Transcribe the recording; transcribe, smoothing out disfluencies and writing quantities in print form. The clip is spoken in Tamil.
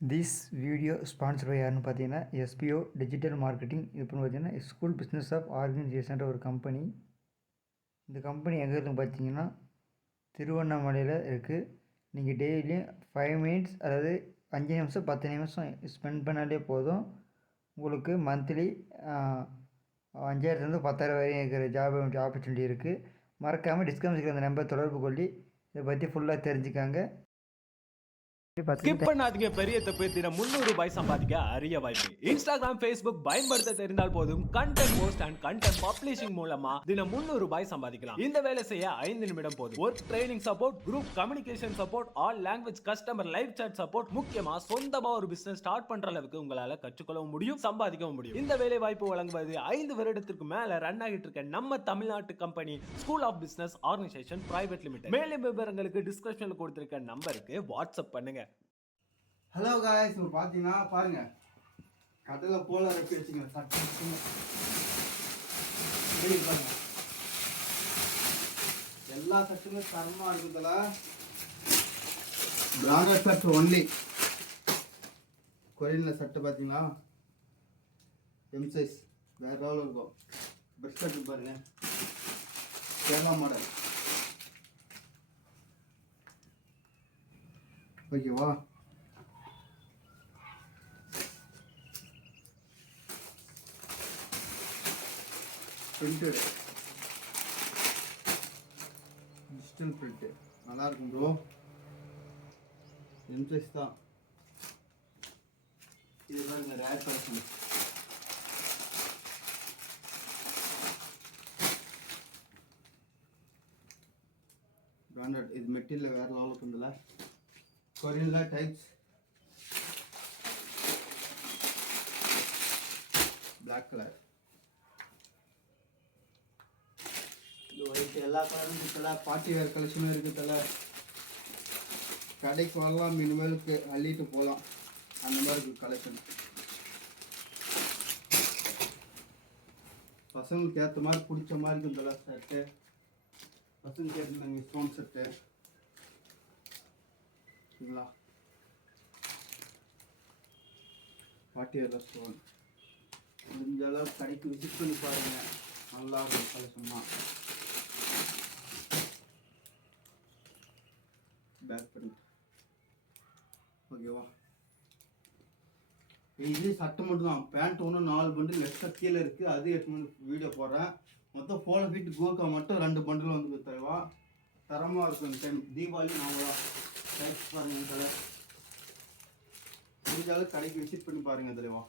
திஸ் வீடியோ ஸ்பான்சர் பை யாருன்னு பார்த்தீங்கன்னா எஸ்பிஓ டிஜிட்டல் மார்க்கெட்டிங். இப்போ பார்த்தீங்கன்னா ஸ்கூல் பிஸ்னஸ் ஆஃப் ஆர்கனைசேஷன்ற ஒரு கம்பெனி. இந்த கம்பெனி எங்கே இருக்குன்னு பார்த்தீங்கன்னா திருவண்ணாமலையில் இருக்குது. நீங்கள் டெய்லியும் 5 மினிட்ஸ், அதாவது 5 நிமிஷம் 10 நிமிஷம் ஸ்பெண்ட் பண்ணாலே போதும். உங்களுக்கு மந்த்லி 5000 10,000 வரையும் இருக்கிற ஜாப் ஆப்பர்ச்சுனிட்டி இருக்குது. மறக்காமல் டிஸ்கவுண்ட் அந்த நம்பர் தொடர்பு கொள்ளி இதை பற்றி ஃபுல்லாக தெரிஞ்சுக்காங்க. ஸ்கிப் பண்ணாதீங்க. பெரிய தப்பு. தினம் 300 ரூபாய் சம்பாதிக்க அரிய வாய்ப்பு. இன்ஸ்டாகிராம், ஃபேஸ்புக் பயன்படுத்த தெரிந்தால் போதும். Content post and content publishing மூலமா தினம் 300 ரூபாய் சம்பாதிக்கலாம். இந்த வேலை செய்ய 5 நிமிடம் போதும். Work training support, group communication support, all language customer live chat support, முக்கியமா சொந்தமா ஒரு பிசினஸ் ஸ்டார்ட் பண்ற அளவுக்கு உங்களால கற்றுக்கொள்ளவும் முடியும், சம்பாதிக்கவும் முடியும். இந்த வேலை வாய்ப்பு வழங்குவது 5 வருடத்திற்கு மேல ரன் ஆகிட்டு இருக்க நம்ம தமிழ்நாட்டு company school of business organisation private limited. மேலும் விவரங்களுக்கு டிஸ்கிரிப்ஷன்ல கொடுத்திருக்க நம்பருக்கு வாட்ஸ்அப் பண்ணுங்க. ஹலோ காய்ஸ், இப்போ பார்த்தீங்கன்னா பாருங்க, கடலை போல ரப்பி வச்சுங்க சட்டை பாருங்க. எல்லா சட்டுமே தரமாக இருக்குதுல. பிராண்டட் சட்டு ஒன்லி. கொரியனில் சட்டை பார்த்தீங்கன்னா எம் சைஸ் வேற லெவலில் இருக்கும். பெஸ்ட் சட்டு பாருங்க, கேரளா மாடல். ஓகேவா? பிரிண்டட் டிஜிட்டல் பிரிண்ட் நல்லா இருக்கும் ப்ரோ. இன்ட்ரெஸ்ட் தான். இது பாருங்க, ரேர் கலெக்ஷன். பிராண்டட். இது மெட்டீரியல் வேற லெவலில் இருக்குதுல. கொரியன்ல டைப்ஸ் பிளாக் கலர், இது ஒயிட், எல்லா கலரும் இருக்குல்ல. பார்ட்டி வேர் கலெக்ஷனும் இருக்குதுல்ல. கடைக்கு வரலாம், இனிமேலுக்கு அள்ளிட்டு போகலாம், அந்த மாதிரி இருக்குது கலெக்ஷன். பசங்களுக்கு ஏற்ற மாதிரி பிடிச்ச மாதிரி இருக்குதுல்ல ஷர்ட்டு. பசங்களுக்கு ஏற்ற ஸ்டோன் ஷர்ட்டு சரிங்களா. Party wear stone. முடிஞ்ச அளவு கடைக்கு விசிட் பண்ணி பாருங்கள், நல்லா இருக்கும் கலெக்ஷன் தான். பேக் பிரிண்ட் ஓகேவா. இது சட்டை மட்டும் தான். பேண்ட் ஒன்று 4 பண்டில் எக்ஸ்ட்ரா கீழே இருக்குது, அது எடுத்து வீடியோ போடுறேன். மொத்தம் 4 ஃபீட் கோக்கா மட்டும் 2 பண்டில் வந்து தருவா. தரமாக இருக்கும். இந்த டைம் தீபாவளி நாங்கள் டைப்ஸ் பாருங்கள். கலர் முடிஞ்சாலும் கடைக்கு விசிட் பண்ணி பாருங்கள் தலைவா.